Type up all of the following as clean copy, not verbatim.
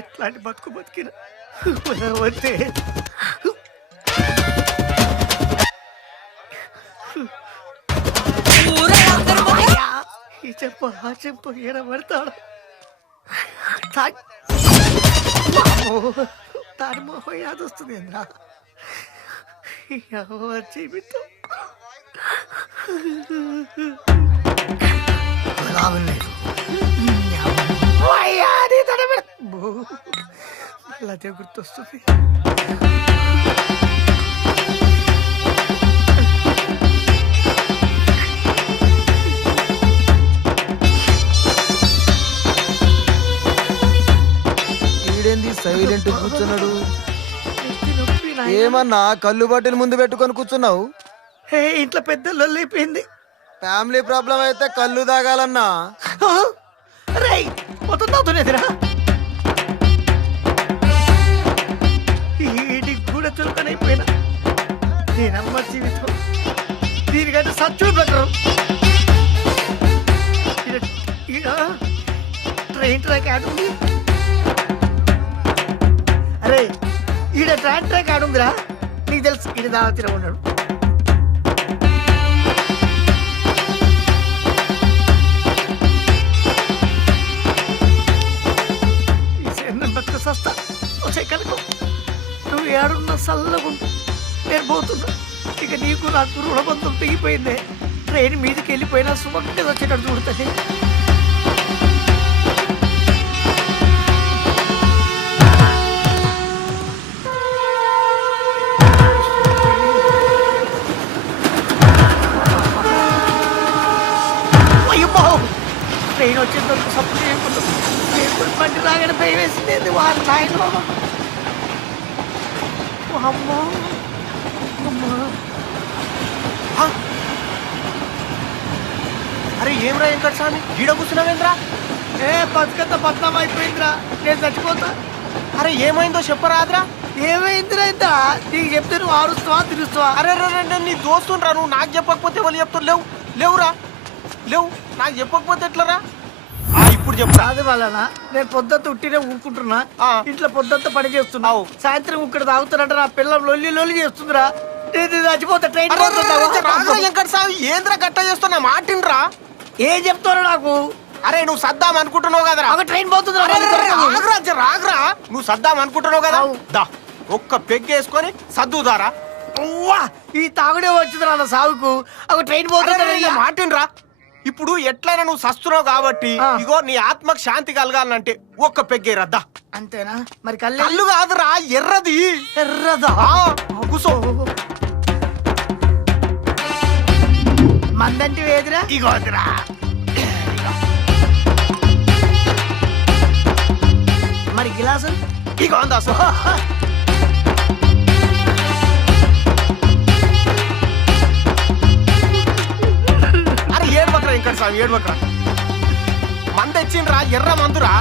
ఎట్లాంటి బతుకు బతికిన వస్తే ఈ చెప్పు ఆ చెప్పు ఈడ పడతాడు దాని మొహం యాద వస్తుంది ఏంద్రా జీవితం అదే గుర్తొస్తుంది. ఈడేంది సైలెంట్ కూర్చున్నాడు? ఏమన్నా కళ్ళు బట్టలు ముందు పెట్టుకొని కూర్చున్నావు? ఇంట్లో పెద్ద లొల్లి అయిపోయింది. ఫ్యామిలీ ప్రాబ్లం అయితే కళ్ళు తాగాలన్నా మొత్తం తాగుతున్నదిరా. ఈడికి కూడా చులకనైపోయినా నేనమ్మ జీవితం దీనికంటే సచ్చు ప్రకారం ట్రైన్ ట్రాక్ యాడ్ ఉంది. అరే ఈడ ట్రైన్ ట్రాక్ యాడ్ ఉందిరా. నీకు తెలుసు ఈడ దావతిలో ఉన్నాడు. సస్తా కనుకో నువ్వు ఏడున్న చల్లగుంటు నేను పోతున్నా. ఇక నీకు నాకు రుణబంధం తెగిపోయిందే. ట్రైన్ మీదకి వెళ్ళిపోయినా సుమంగా వచ్చేటట్టు చూడుతుంది. ట్రైన్ వచ్చేందుకు సపోర్ట్ చేయకుండా బండి రాగానే భయం వేసింది. వారు నాయన అమ్మా అమ్మా. అరే ఏం రా వెంకట స్వామి గీడ కూర్చున్నావేంద్రా? బతుకంతా బద్నాం అయిపోయిందిరా. నేను చచ్చిపోతా. అరే ఏమైందో చెప్పరాదురా? ఏమైందిరా ఇంత? నీకు చెప్తే నువ్వు ఆరుస్తావా తిరుస్తావా? అరే నీ దోస్తుండ్రా, నువ్వు నాకు చెప్పకపోతే వాళ్ళు చెప్తారు. లేవురా లేవు, నాకు చెప్పకపోతే ఎట్లరా? ఇప్పుడు చెప్పు. అది వలన నేను పొద్దుంతా ఉట్టినే ఊరుకుంటున్నా. ఇంట్లో పొద్దుంతా పని చేస్తున్నావు. సాయంత్రం ఇక్కడ తాగుతున్నట్టు నా పిల్లలు లొల్లి లొల్లి చేస్తుందిరా. నేను చచ్చిపోతా. ట్రైన్ ఏంద్రా గట్ట చేస్తున్నా మాటిండ్రా. ఏం చెప్తారు నాకు? అరే నువ్వు సద్దాం అనుకుంటున్నావు కదరా. ట్రైన్ పోతుంది. రాగరా నువ్వు సద్దాం అనుకుంటున్నావు కదా. దా ఒక్క పెగ్గేసుకొని సర్దుదారా. ఈ తాగుడే వచ్చిందిరా నా సాగుకు. ట్రైన్ పోతుంది. మాటిండ్రా. ఇప్పుడు ఎట్లయినా నువ్వు సస్తున్నావు కాబట్టి ఇగో నీ ఆత్మకు శాంతి కలగాలంటే ఒక్క పెగ్గేరద్దా. అంతేనా? మరి కళ్ళు కాదురా, ఎర్రది. ఎర్రదా? కూసో. మందంటి వేదిరా. ఇగోదిరా. మరి గిలాసు ఇగో అందా. వెంకట స్వామి ఏడువకరా. మంద తెచ్చిండ్రా, ఎర్ర మందురా.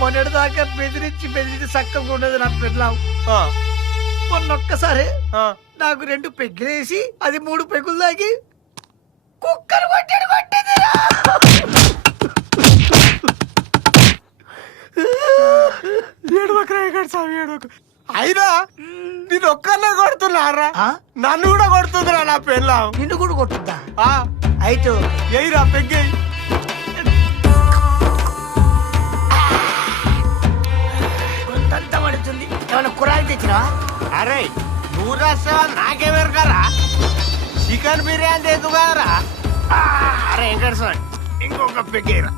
మొన్నటిదాకా బెదిరించి చక్కగా ఉండదు నా పెళ్ళాం. మొన్నొక్కసారి నాకు 2 పెగ్గులేసి అది 3 పెగ్గులు తాగి కుక్కలు కొట్టాడు. అయినా నేను ఒక్కనే కొడుతున్నారా? నన్ను కూడా కొడుతుందిరా నా పెళ్ళాం. నిన్ను కూడా కొట్టుద్దా? అయితే ఎయిరా పెగ్గే. కొంతంత పడుతుంది. ఏమైనా కురాలు తెచ్చినావా? అరే నువ్వు రాస్తావా నాకేమెరకరా? చికెన్ బిర్యానీ తెద్దు కదరా. అరే వెంకట స్వామి ఇంకొక పెగ్గేరా.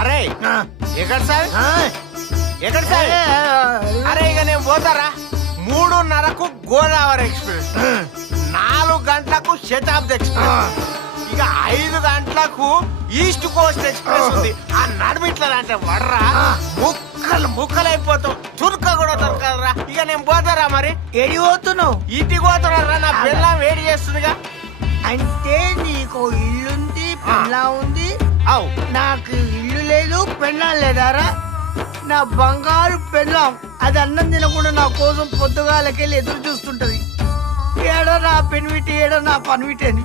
అరే అరే ఎక్కడ సార్ ఎక్కడ సార్? అరే ఇక నేను పోతారా. 3:30కు గోదావరి ఎక్స్ప్రెస్, 4 గంటలకు శతాబ్ది ఎక్స్ప్రెస్, ఇక 5 గంటలకు ఈస్ట్ కోస్ట్ ఎక్స్ప్రెస్ ఉంది. ఆ నడుమిట్లా అంటే వడరా ముక్కలు అయిపోతాం. తుర్క కూడా దొరకదురా. ఇక నేను పోతారా మరి? ఏడి పోతున్నావు? ఇంటికి పోతున్నారా? నా పిల్లం వేడి చేస్తుందిగా. అంటే నీకు ఇల్లుంది, పెళ్ళా ఉంది. అవు నాకు ఇల్లు లేదు, పెళ్ళాం లేదారా? నా బంగారు పెళ్ళాం అది అన్నం తినకుండా నా కోసం పొద్దుగాలకెళ్ళి ఎదురు చూస్తుంటది. ఏడో నా పెన్విటి, ఏడో నా పన్విటి అని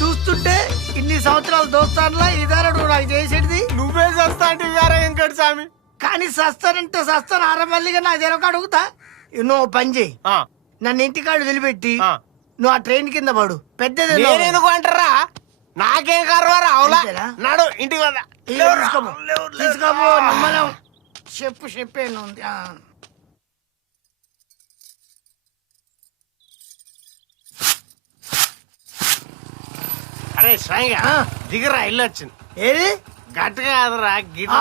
చూస్తుంటే ఇన్ని సంవత్సరాల దోస్తాన్లా ఇదారా నువ్వు నాకు చేసేది. నువ్వే చేస్తా అంటే వెంకట స్వామి. కానీ సస్తానంటే సస్తాను ఆరమల్లిగా నాకు తెలక అడుగుతా. నువ్వు పని చేయి, నన్ను ఇంటికాడు వదిలిపెట్టి నువ్వు ఆ ట్రైన్ కింద పడు. పెద్దది నేనెందుకు అంటారా? నాకేం కర్వారా? అవులా నాడు ఇంటికి తీసుకోబో నమ్మలం. చెప్పేను ఉంది. అరే స్వామిగా దిగరా, ఇల్లు వచ్చింది. ఏది గట్టిగా కాదురా, గిట్లా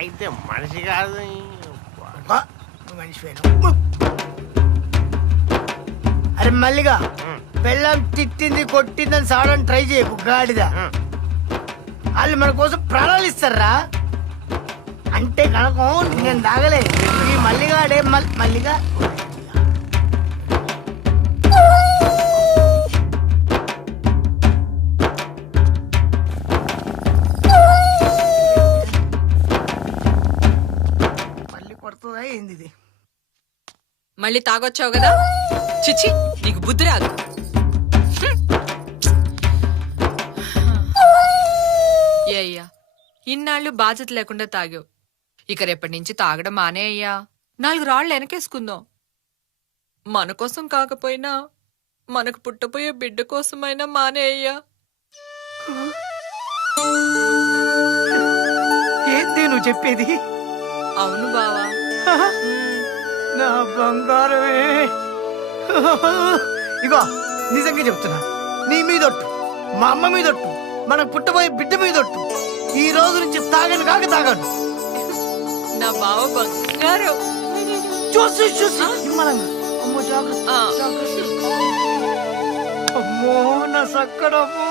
అయితే మనిషి కాదు. మనిషి అరే మల్లిగా బెల్లం తిట్టింది కొట్టిందని సాడని ట్రై చేయకు గాడిదా. వాళ్ళు మన కోసం ప్రాణాలు ఇస్తారా అంటే కనుకం నేను తాగలే. ఈ మల్లిగాడే మల్లిగా మళ్ళీ కొడుతుందా ఏంది ఇది? మళ్ళీ తాగొచ్చావు కదా, చిచి నీకు బుద్ధి రాదు. ఏ అయ్యా, ఇన్నాళ్ళు బాధ్యత లేకుండా తాగావు. ఇక రేపటి నుంచి తాగడం మానే అయ్యా. 4 రాళ్ళు వెనకేసుకుందాం. మన కోసం కాకపోయినా మనకు పుట్టబోయే బిడ్డ కోసమైనా మానే అయ్యా. ఏంది నువ్వు చెప్పేది? అవును బావా. నా బంగారమే. ఇగో నిజంగా చెప్తున్నా, నీ మీదొట్టు, మా అమ్మ మీదొట్టు, మనకు పుట్టబోయే బిడ్డ మీదొట్టు. ఈ రోజు నుంచి తాగను కాక తాగను. నా బావ బంగారం. చూసి నిమ్మలంగా. అమ్మో జాగ్రత్త. అమ్మో నా సక్కడమ్మో.